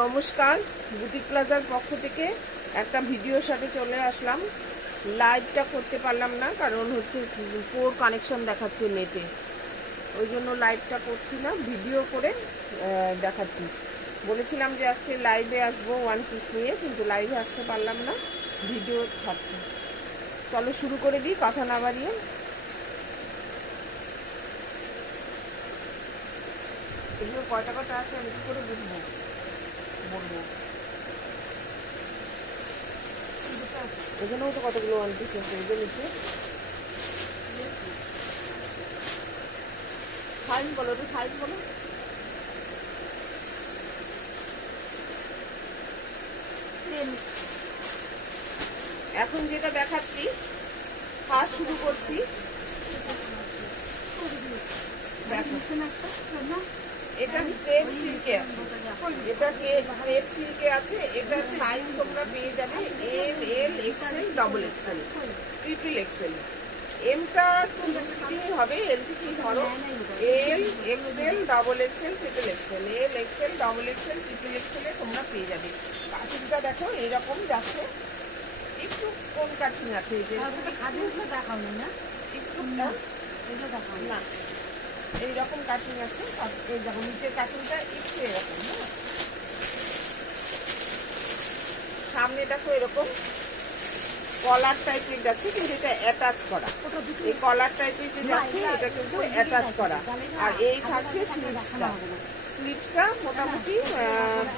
নমস্কার, বুটিক প্লাজার পক্ষ থেকে একটা ভিডিওর সাথে চলে আসলাম। লাইভটা করতে পারলাম না, কারণ হচ্ছে পোর কানেকশন দেখাচ্ছে নেটে, ওই জন্য লাইভটা করছি না, ভিডিও করে দেখাচ্ছি। বলেছিলাম যে আজকে লাইভে আসবো ওয়ান পিস নিয়ে, কিন্তু লাইভে আসতে পারলাম না, ভিডিও ছাড়ছি। চলো শুরু করে দিই কথা না বাড়িয়ে। এগুলো কয়টা কটা আছে আমি কি করে বুঝবো, বলবো। এখানেও তো কতগুলো ওয়ান পিস আছে, এদের নিচে সাইজ বলো, তো সাইজ বলো। এখন যেটা দেখাচ্ছি, ফার্স্ট শুরু করছি। এটা ক্রেপ সিল্কে আছে, এটা ক্রেপ সিল্কে আছে। এটার সাইজ তোমরা পেয়ে যাবে M, L, XL, double XL, triple XL. এমটা থেকেই হবে, এল থেকেই ধরো। L, XL, double XL, triple XL. L, XL, double XL, triple এক্সেলে তোমরা পেয়ে যাবে। কাটিংটা দেখো এইরকম যাচ্ছে, একটু কোন কাটিং আছে, একটু না এইরকম কাটিং আছে। এই দেখো নিচের কাটিংটা একটু এরকম, হ্যাঁ। সামনে দেখো এরকম কলার টাইপের যাচ্ছে, কিন্তু এটা অ্যাটাচ করা। এই কলার টাইপের যে যাচ্ছে এটা কিন্তু অ্যাটাচ করা। আর এই থাকছে স্লিভসটা। স্লিভসটা মোটামুটি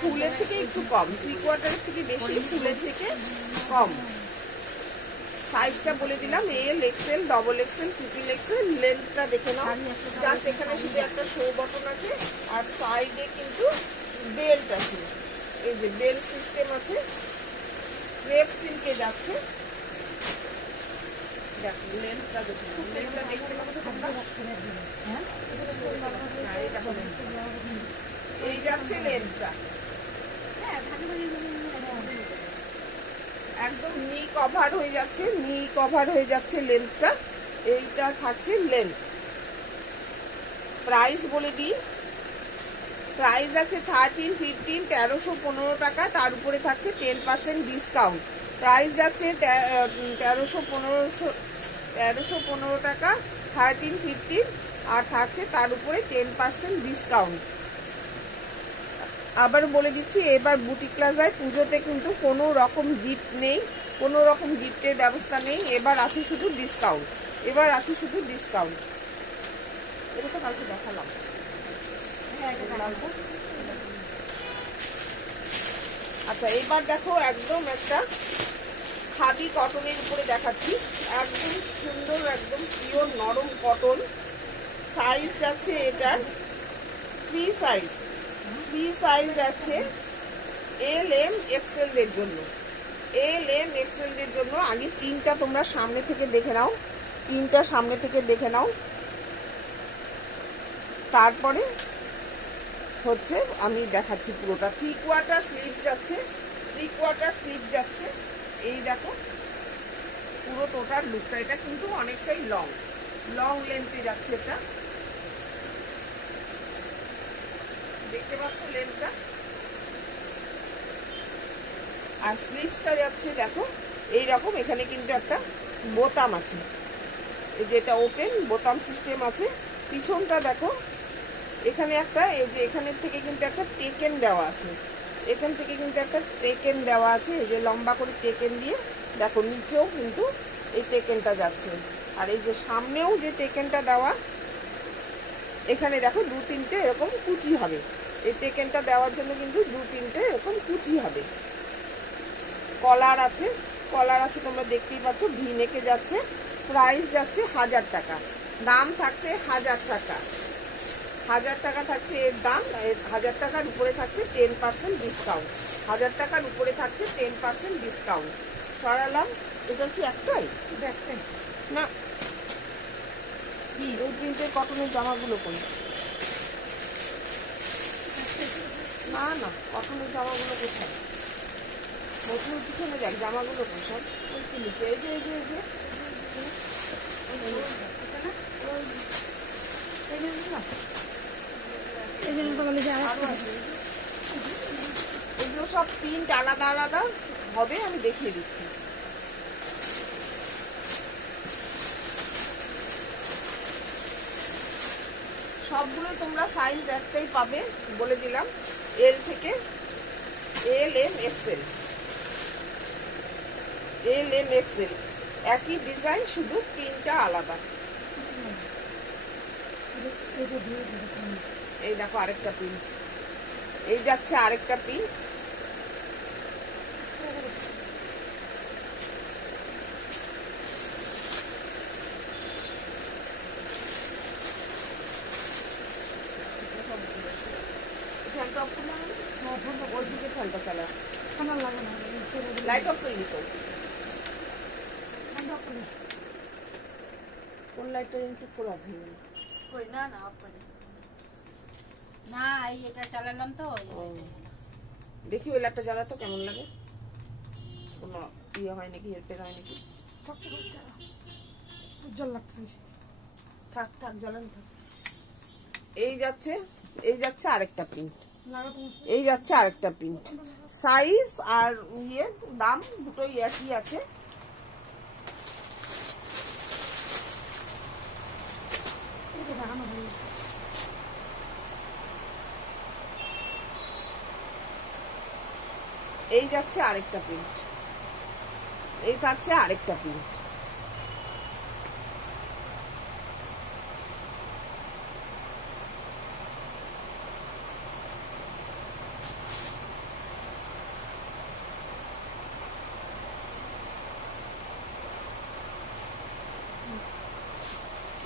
ফুলের থেকে একটু কম, 3/4 থেকে বেশি, ফুলের থেকে কম। সাইজটা বলে দিলাম, L, XL, double XL, triple XL. লেন্থটা দেখে নাও, জাস্ট এখানে শুধু একটা শো বটন আছে, আর সাইডে কিন্তু বেল্ট আছে। এই যে বেল্ট সিস্টেম আছে, ক্রেপ সিল্কে যাচ্ছে। দেখো লেন্থটা দেখে নাও, লেন্থটা দেখতে পাচ্ছ তোমরা? এই যাচ্ছে লেন্থটা, একদম নি কভার হয়ে যাচ্ছে, নি কভার হয়ে যাচ্ছে লেন্থটা। এইটা থাকছে লেন্থ। প্রাইস বলে দিই, প্রাইস আছে 13, 15, 1315 টাকা। তার উপরে থাকছে 10% ডিসকাউন্ট। প্রাইস যাচ্ছে 1315 টাকা, 13, 15, আর থাকছে তার উপরে 10% ডিসকাউন্ট। আবার বলে দিচ্ছি, এবার বুটিক প্লাজায় পুজোতে কিন্তু কোনো রকম গিফট নেই, কোনো রকম গিফটের ব্যবস্থা নেই। এবার আছে শুধু ডিসকাউন্ট, এবার আছে শুধু ডিসকাউন্ট। এটা তো কালকে দেখালাম। আচ্ছা, এবার দেখো একদম একটা খাদি কটনের উপরে দেখাচ্ছি, একদম সুন্দর, একদম পিওর নরম কটন। সাইজ যাচ্ছে এটার ফ্রি সাইজ, ফ্রি সাইজ আছে এল, এম, এক্সেল এর জন্য। এল, এম, এক্সেল এর জন্য। আগে প্রিন্টটা তোমরা সামনে থেকে দেখে নাও, প্রিন্টটা সামনে থেকে দেখে নাও, তারপরে হচ্ছে আমি দেখাচ্ছি পুরোটা। 3/4 স্লিভ যাচ্ছে, 3/4 স্লিভ যাচ্ছে। এই দেখো পুরো টোটাল লুকটা। এটা কিন্তু অনেকটাই লং, লং লেন্থে যাচ্ছে এটা, দেখতে পাচ্ছ লেন্থটা। আর স্লিভসটা যাচ্ছে দেখো এইরকম, এখানে কিন্তু একটা বোতাম আছে, এই যে এটা ওপেন বোতাম সিস্টেম আছে। পিছনটা দেখো, এখানে একটা, এই যে এখানের থেকে কিন্তু একটা টেকেন দেওয়া আছে, এখান থেকে কিন্তু একটা টেকেন দেওয়া আছে, এই যে লম্বা করে টেকেন দিয়ে দেখো নিচেও কিন্তু এই টেকেনটা যাচ্ছে। আর এই যে সামনেও যে টেকেনটা দেওয়া, এখানে দেখো 2-3টে এরকম কুচি হবে। এই টেকেনটা দেওয়ার জন্য কিন্তু 2-3টে এরকম কুচি হবে। কলার আছে, কলার আছে তোমরা দেখতেই পাচ্ছ, ভি নেকে যাচ্ছে। প্রাইস যাচ্ছে 1000 টাকা, দাম থাকছে 1000 টাকা। 1000 টাকা থাকছে এর দাম। 1000 টাকার উপরে থাকছে 10% ডিসকাউন্ট। 1000 টাকার উপরে থাকছে 10% ডিসকাউন্ট। সরালাম। এটা কি একটাই? এটা একটাই না, ওই প্রিন্টের কটনের জামাগুলো করি না, না কটনের জামাগুলো কোথায়? নতুন পিছনে দেখ জামাগুলো কোথায়? ওই কি নিচে, এই যে এই যে এই যে প্রিন্ট আলাদা আলাদা হবে, আমি দেখিয়ে দিচ্ছি। সবগুলো তোমরা সাইজ একটাই পাবে, বলে দিলাম, এল থেকে এল, এম, এক্সেল। এল, এম, এক্সেল একই ডিজাইন, শুধু প্রিন্টটা আলাদা। এই দেখো আরেকটা প্রিন্ট, এই যাচ্ছে আরেকটা প্রিন্ট। ফ্যানটা অফ করলাম, ওই দিকে ফ্যানটা চালা, লাইট অফ করে দিত। কোন লাইটটা ইনক্লুড করে অফ হয়ে গেল? না না অফ করে না, এই এটা চালালাম তো। দেখি ওই লাইটটা জ্বালাতো কেমন লাগে, কোনো ইয়ে হয় নাকি, হেল্পের হয় নাকি। উজ্জ্বল লাগছে, থাক থাক, জ্বালান থাক। এই যাচ্ছে, এই যাচ্ছে আরেকটা প্রিন্ট, এই যাচ্ছে আরেকটা প্রিন্ট। সাইজ আর ইয়ে দাম দুটোই একই আছে। এই যাচ্ছে আরেকটা প্রিন্ট, এই থাকছে আরেকটা প্রিন্ট।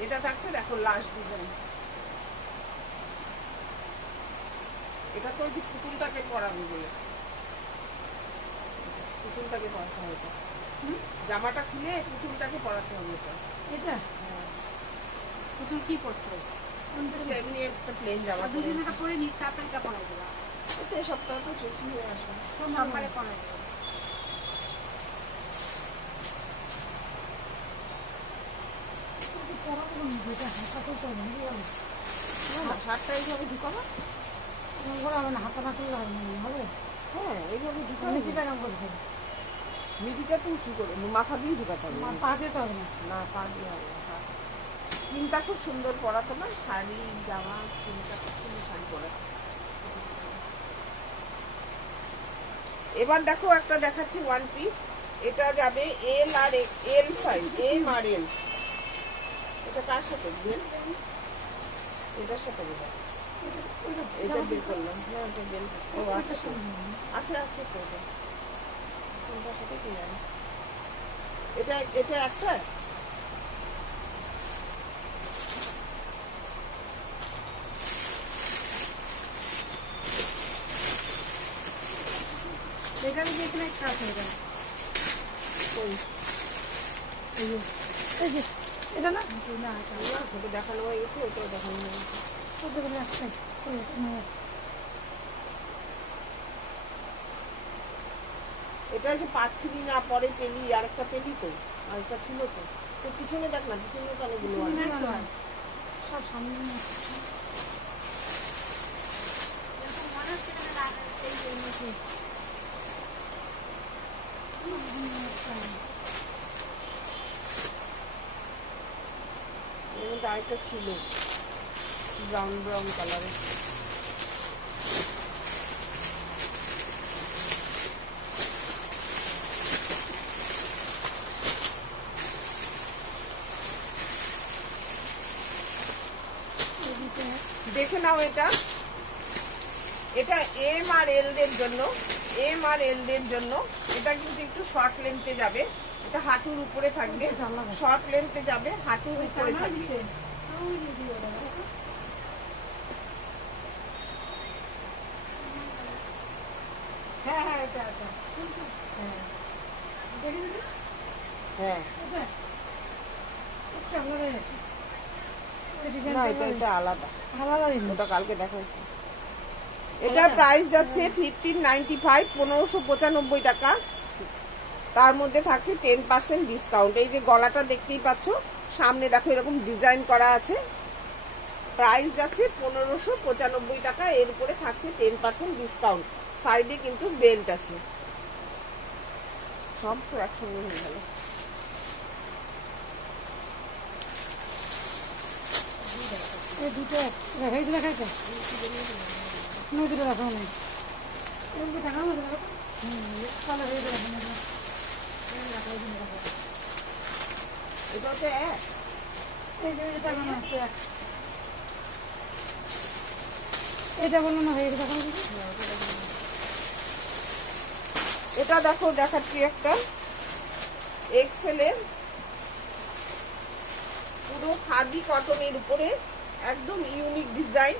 এটা থাকছে দেখো লাস্ট ডিজাইন। এটা তো ওই যে পুতুলটাকে পরাবে বলে, পুতুলটাকে পরাতে হবে, জামাটা খুলে পুতুলটাকে পরাতে হবে। এটা পুতুল কি করছে? এমনি একটা প্লেন জামা দুদিনটা পরে নি, তারপরে এটা পরাই দেবা। এটা এই সপ্তাহ তো শেষ হয়ে আসে, সোমবারে পরাই দেবা। হাতটা এইভাবে ঢুকাবো, হাতা না করলে হবে। হ্যাঁ এইভাবে ঢুকাবো। মিডিটা তো উঁচু করে মাথা দিয়ে ঢুকাতে হবে, পা দিয়ে তো হবে না। না পা দিয়ে হবে না। চিন্তা খুব সুন্দর পরাতো না, শাড়ি জামা চিন্তা খুব সুন্দর শাড়ি পরা। এবার দেখো একটা দেখাচ্ছি ওয়ান পিস, এটা যাবে এল আর এল সাইজ, এম আর এল। এটা কার সাথে বেল? এটার সাথে বেল, এটা বেল করলাম। হ্যাঁ এটা বেল, ও আছে তো, আছে আছে তো, এটা কোনটার সাথে কি জানি। এটা এটা একটা, এটা আমি এখানে একটা আছে। এটা না না ওটা দেখানো হয়ে গেছে, ওটাও দেখানো হয়ে গেছে। এটা যে পাচ্ছিলি না, পরে পেলি, আরেকটা পেলি তো, আরেকটা ছিল তো। তো পিছনে দেখ না, পিছনে কালোগুলো সব সামনে আরেকটা ছিল ব্রাউন ব্রাউন কালারের। দেখে নাও, এটা এটা এম আর এল দের জন্য, এম আর এল দের জন্য। এটা কিন্তু একটু শর্ট লেন্থে যাবে, এটা হাঁটুর উপরে থাকবে, শর্ট লেন্থে যাবে, হাঁটুর উপরে থাকবে। হ্যাঁ হ্যাঁ এটা এটা হ্যাঁ না, এটা এটা আলাদা, ওটা কালকে দেখাচ্ছি। এটা প্রাইস যাচ্ছে 1595, 1595 টাকা। তার মধ্যে থাকছে 10% ডিসকাউন্ট। এই যে গলাটা দেখতেই পাচ্ছ, সামনে দেখো এরকম ডিজাইন করা আছে। প্রাইস যাচ্ছে 1595 টাকা, এর উপরে থাকছে 10% ডিসকাউন্ট। সাইডে কিন্তু বেল্ট আছে, সব তো একসঙ্গে হয়ে গেল। দুটো দেখাইছে দুটো রাখা নেই এটা হচ্ছে এটা বললো না হয়ে গেছে। এটা দেখো দেখাচ্ছি একটা এক্সেলের পুরো খাদি কটনের উপরে একদম ইউনিক ডিজাইন,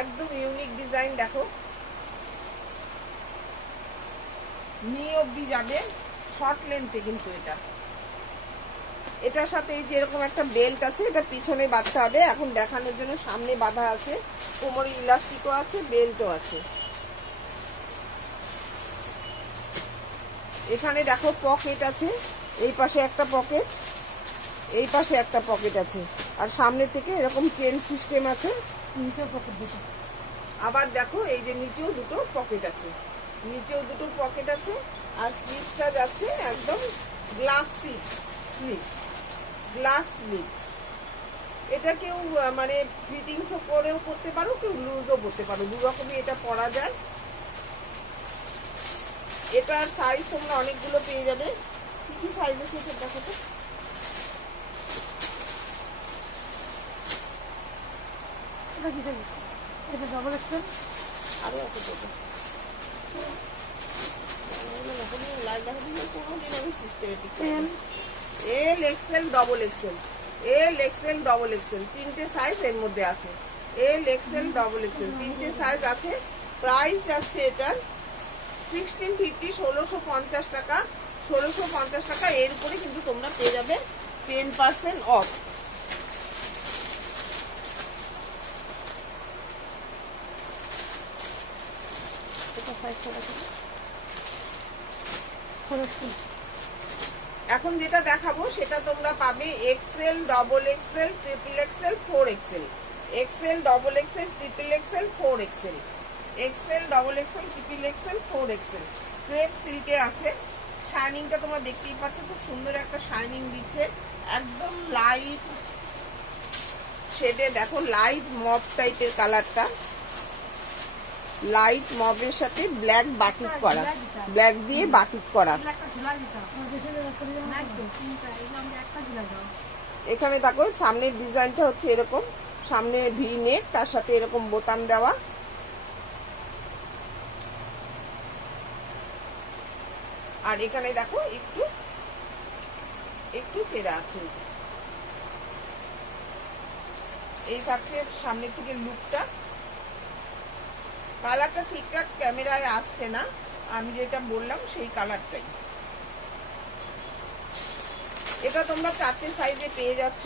একদম ইউনিক ডিজাইন। দেখো নি অব্দি যাবে, শর্ট লেন্থে কিন্তু এটার সাথে এই যে এরকম একটা বেল্ট আছে, এটা পিছনে বাঁধতে হবে, এখন দেখানোর জন্য সামনে বাঁধা আছে, কোমরে ইলাস্টিকও আছে, বেল্টও আছে। এখানে দেখো পকেট আছে, এই পাশে একটা পকেট, এই পাশে একটা পকেট আছে, আর সামনে থেকে এরকম চেন সিস্টেম আছে, নিচেও পকেট দিতে। আবার দেখো এই যে নিচেও দুটো পকেট আছে, নিচেও দুটো পকেট আছে। আর স্লিভসটা যাচ্ছে একদম গ্লাস স্লিভস, গ্লাস স্লিভস। এটা কেউ মানে ফিটিংসও করেও করতে পারো, কেউ লুজও করতে পারো, দু রকমই এটা পরা যায়। এটার সাইজ তোমরা অনেকগুলো পেয়ে যাবে। কি কি সাইজ আছে এটা দেখো তো। এটা কি সাইজ? এটা ডবল এক্সেল, আরো আছে তো এল XL double Excel, L XL double Excel, তিনটে সাইজ এর মধ্যে আছে। এল এক্সেল ডবল এক্সেল তিনটে সাইজ আছে। প্রাইস যাচ্ছে এটার 1650, 1650 টাকা, 1650 টাকা। এর উপরে কিন্তু তোমরা পেয়ে যাবে 10% অফ। এখন যেটা দেখাবো সেটা তোমরা পাবে XL, double XL, triple XL, 4 XL, XL, double XL, triple XL, 4 XL, XL, double XL, triple XL, 4 XL. Crepe সিল্কে আছে। শাইনিংটা তোমরা দেখতেই পাচ্ছ, খুব সুন্দর একটা শাইনিং দিচ্ছে, একদম লাইট শেডে। দেখো লাইট মব টাইপের কালারটা, লাইট মবের সাথে ব্ল্যাক বাটিক করা, ব্ল্যাক দিয়ে বাটিক করা। এখানে দেখো সামনের ডিজাইনটা হচ্ছে এরকম, সামনে ভি নেক, তার সাথে এরকম বোতাম দেওয়া। আর এখানে দেখো একটু একটু চেরা আছে। এই থাকছে সামনের থেকে লুকটা। কালারটা ঠিকঠাক ক্যামেরায় আসছে না, আমি যেটা বললাম সেই কালারটাই। এটা তোমরা 4টে সাইজে পেয়ে যাচ্ছ।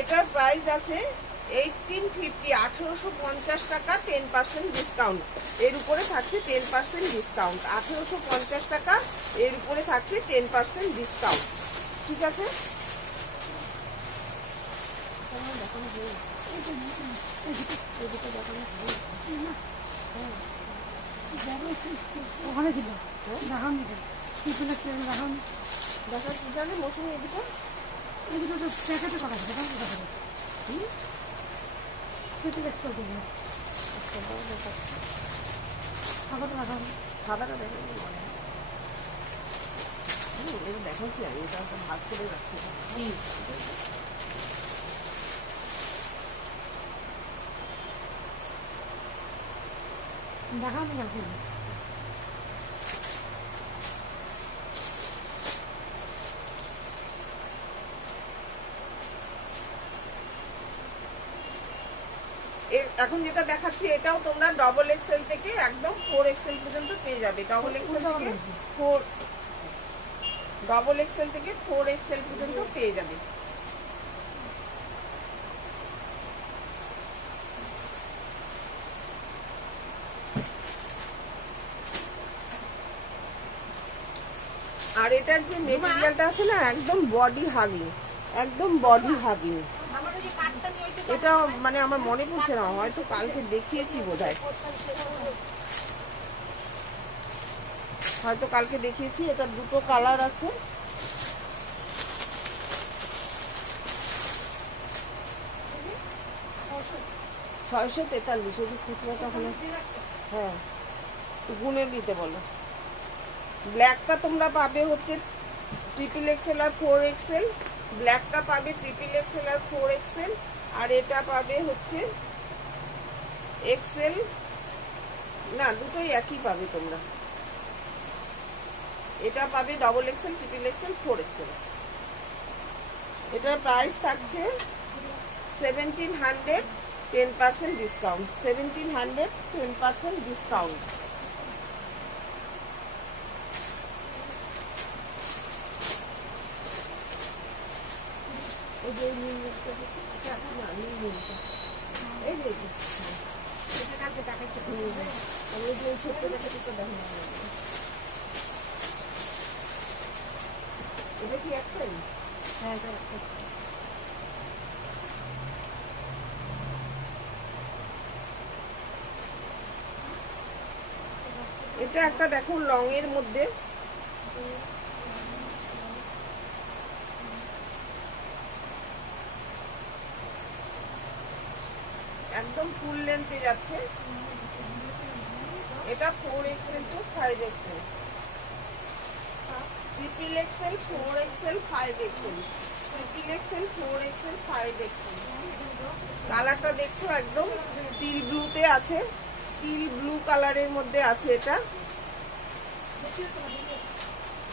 এটার প্রাইস আছে 1850, 1850 টাকা, 10% ডিসকাউন্ট। এর উপরে থাকছে 10% ডিসকাউন্ট। 1850 টাকা, এর উপরে থাকছে 10% ডিসকাউন্ট। ঠিক আছে, ওখানে ছিল দেখান দেখান দেখা জানে মৌসুমি এদিকে এদিকে তো প্যাকেটে করা আছে, দেখান কোথায় সেটা দেখতে হবে। খাবারটা দেখান, খাবারটা দেখে মনে হয় এটা দেখাচ্ছি আমি, এটা ভাত করে রাখছি। দেখান রাখুন। এখন যেটা দেখাচ্ছি এটাও তোমরা ডবল এক্সেল থেকে একদম 4 এক্সেল পর্যন্ত পেয়ে যাবে। ডবল এক্সেল থেকে 4, ডবল এক্সেল থেকে 4 এক্সেল পর্যন্ত পেয়ে যাবে। আর এটার যে মেটেরিয়ালটা আছে না, একদম বডি হাগিং, একদম বডি হাগিং। যে কাঠটা নিয়ে ওইটা এটা মানে আমার মনে পড়ছে না, হয়তো কালকে দেখিয়েছি বোধহয়, হয়তো কালকে দেখিয়েছি। এটা দুটো কালার আছে। $643 ওই যে খুচরাটা হলো। হ্যাঁ, গুনে দিতে বলো। ব্ল্যাকটা তোমরা পাবে হচ্ছে XXL আর 4XL। ব্ল্যাকটা পাবে XXL আর 4XL, আর এটা পাবে হচ্ছে XL। না, দুটোই একই পাবে তোমরা। এটা পাবে XXL, XXL, 4XL। এটার প্রাইস থাকছে 1700, 10% ডিসকাউন্ট। 1700, 10% ডিসকাউন্ট। এই যে ছোট্ট এটা কি একটাই? হ্যাঁ, এটা একটা। এটা একটা দেখো লং এর মধ্যে, একদম ফুল লেন্থে যাচ্ছে। এটা 4XL to 5XL, XXL, 4XL, 5XL, XXL, 4XL, 5XL। কালারটা দেখছো একদম টিল ব্লুতে আছে, টিল ব্লু কালারের মধ্যে আছে। এটা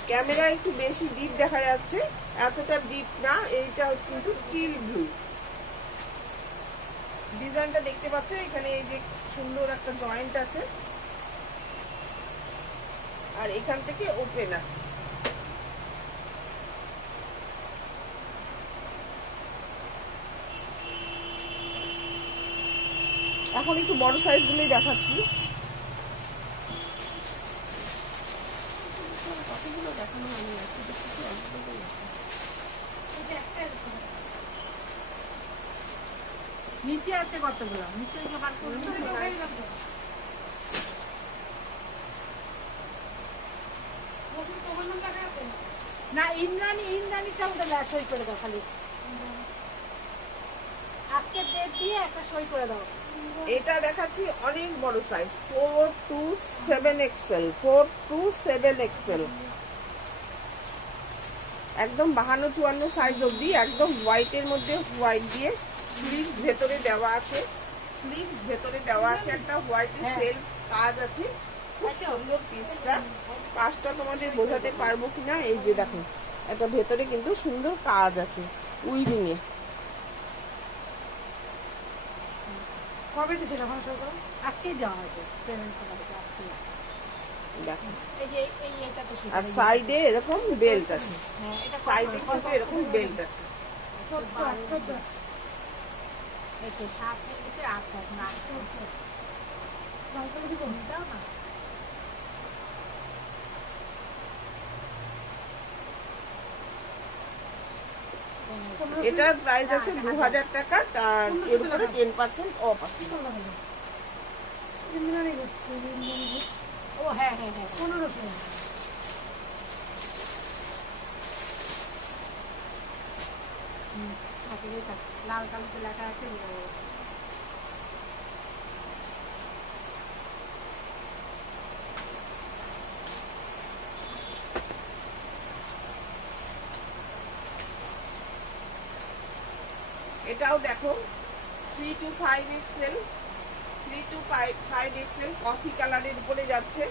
ক্যামেরা একটু বেশি ডিপ দেখা যাচ্ছে, এতটা ডিপ না। এইটা কিন্তু টিল ব্লু। ডিজাইনটা দেখতে পাচ্ছ, এখানে এই যে সুন্দর একটা জয়েন্ট আছে, আর এখান থেকে ওপেন আছে। এখন একটু বড় সাইজ গুলোই দেখাচ্ছি। কতগুলো দেখানো হয়নি, নিচে আছে কতগুলো, নিচে বার করুন। না, ইন্দ্রাণীটা ওটা সই করে দাও খালি। আজকে ডেট দিয়ে একটা সই করে দাও। এটা দেখাচ্ছি অনেক বড় size, 4 to 7XL, 4 to 7XL, একদম 52-54 সাইজ অবধি। একদম হোয়াইটের মধ্যে হোয়াইট দিয়ে স্লিভস ভেতরে দেওয়া আছে, স্লিভস ভেতরে দেওয়া আছে, একটা হোয়াইটের সেলফ কাজ আছে। খুব সুন্দর পিসটা। কাজটা তোমাদের বোঝাতে পারবো কিনা, এই যে দেখো এটা ভেতরে কিন্তু সুন্দর কাজ আছে উইভিং এ। কবে দিচ্ছে না ফাংশন করো? আজকেই দেওয়া হয়েছে, পেমেন্ট করা হয়েছে আজকে। দেখো, এই যে এটা তো আর সাইডে এরকম বেল্ট আছে, হ্যাঁ, এটা সাইডে কিন্তু এরকম বেল্ট আছে। 14 এই তো 7 হয়ে গেছে, 8 এখন 8 চলছে। দাও না। এটার প্রাইস আছে 2000 টাকা, আর এর উপরে 10% অফ আছে। ও হ্যাঁ হ্যাঁ হ্যাঁ, 1500। লাল কালিতে লেখা আছে। এটাও দেখো 3 to 5XL, 3 to 5XL coffee কালারের উপরে যাচ্ছে।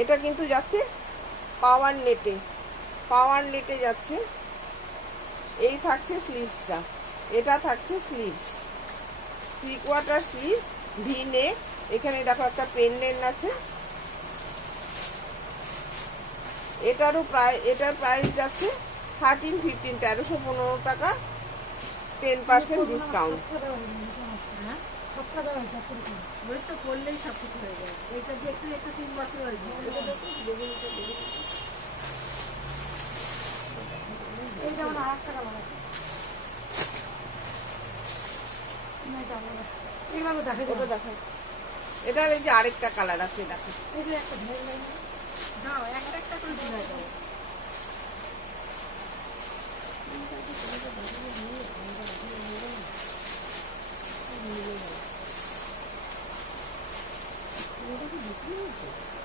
এটা কিন্তু যাচ্ছে পাওয়ার নেটে, পাওয়ার নেটে যাচ্ছে। এই থাকছে স্লিভসটা, এটা থাকছে স্লিভস, 3/4 স্লিভ, ভি নেক। এখানে দেখো একটা পেন্ডেন্ট আছে। এটার প্রাইস যাচ্ছে 1315, 1315 টাকা, 10% ডিসকাউন্ট। ওই তো করলেই সব কিছু হয়ে যায়। এটা দেখতে দেখতে 3 বছর হয়ে যায়। এই যেমন 8 টাকা আছে। কালার দেখা ওটা দেখাচ্ছি। এটার এই যে আরেকটা কালার আছে, দেখো এই যে একটা ধরে লাইন দাও একটা একটা করে দিয়ে দাও।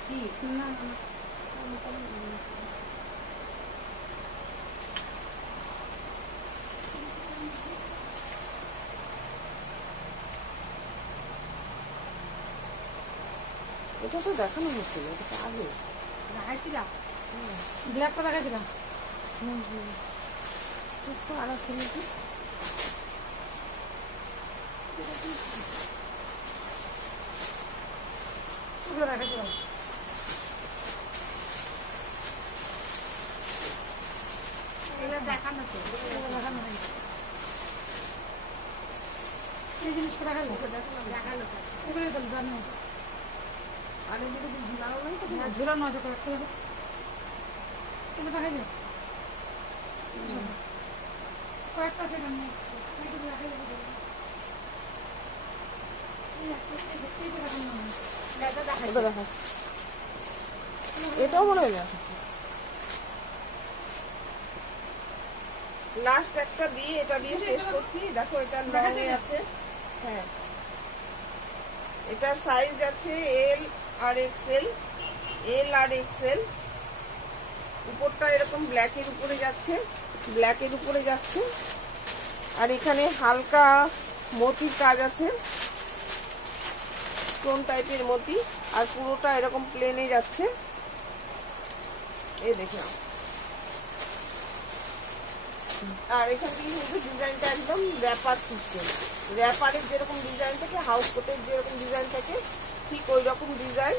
কি না না এটা তো দেখানো হচ্ছে না, এটা তো আগে। দেখাইছিলাম ব্ল্যাকটা দেখাচ্ছিলাম। তো আর আছে নাকি? ওগুলো দেখাচ্ছিলাম। এগুলো দেখানো তো ওগুলো দেখানো হয়নি। এই জিনিসটা দেখালো দেখালো তো। ওগুলো তো জানো আর এদিকে তো ঝুলানো নেই তো? ঝুলানো আছে কয়েকটা দেখো এগুলো দেখাই যায় কয়েকটা আছে কেন দেখাই যাবে এটা দেখাই ওটা দেখাচ্ছি, এটাও মনে হয় দেখাচ্ছি। লাস্ট একটা দিয়ে এটা দিয়ে শেষ করছি। দেখো এটা লং আছে, হ্যাঁ এটার সাইজ আছে এল আর এক্সেল, এল আর এক্সেল। উপরটা এরকম ব্ল্যাকের উপরে যাচ্ছে, ব্ল্যাকের উপরে যাচ্ছে। আর এখানে হালকা মতির কাজ আছে, স্টোন টাইপের মতি। আর পুরোটা এরকম প্লেনে যাচ্ছে, এই দেখলাম। আর এখান থেকে কিন্তু ডিজাইনটা একদম র্যাপার সিস্টেম। র্যাপারের যেরকম ডিজাইন থাকে, হাউস কোটের যেরকম ডিজাইন থাকে, ঠিক ওই রকম ডিজাইন।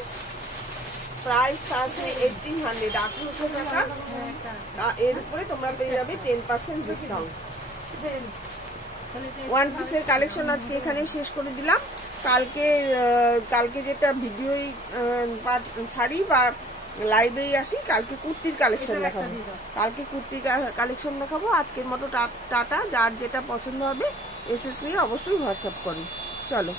প্রাইস আছে 1800, 1800 টাকা। এর উপরে তোমরা পেয়ে যাবে 10% ডিসকাউন্ট। ওয়ান পিসের কালেকশন আজকে এখানেই শেষ করে দিলাম। কালকে যেটা ভিডিওই ছাড়ি বা লাইভেই আসি, কালকে কুর্তির কালেকশন দেখাবো। কালকে কুর্তির কালেকশন দেখাবো। আজকের মতো টাটা। যার যেটা পছন্দ হবে এসএস নিয়ে অবশ্যই হোয়াটসঅ্যাপ করুন। চলো।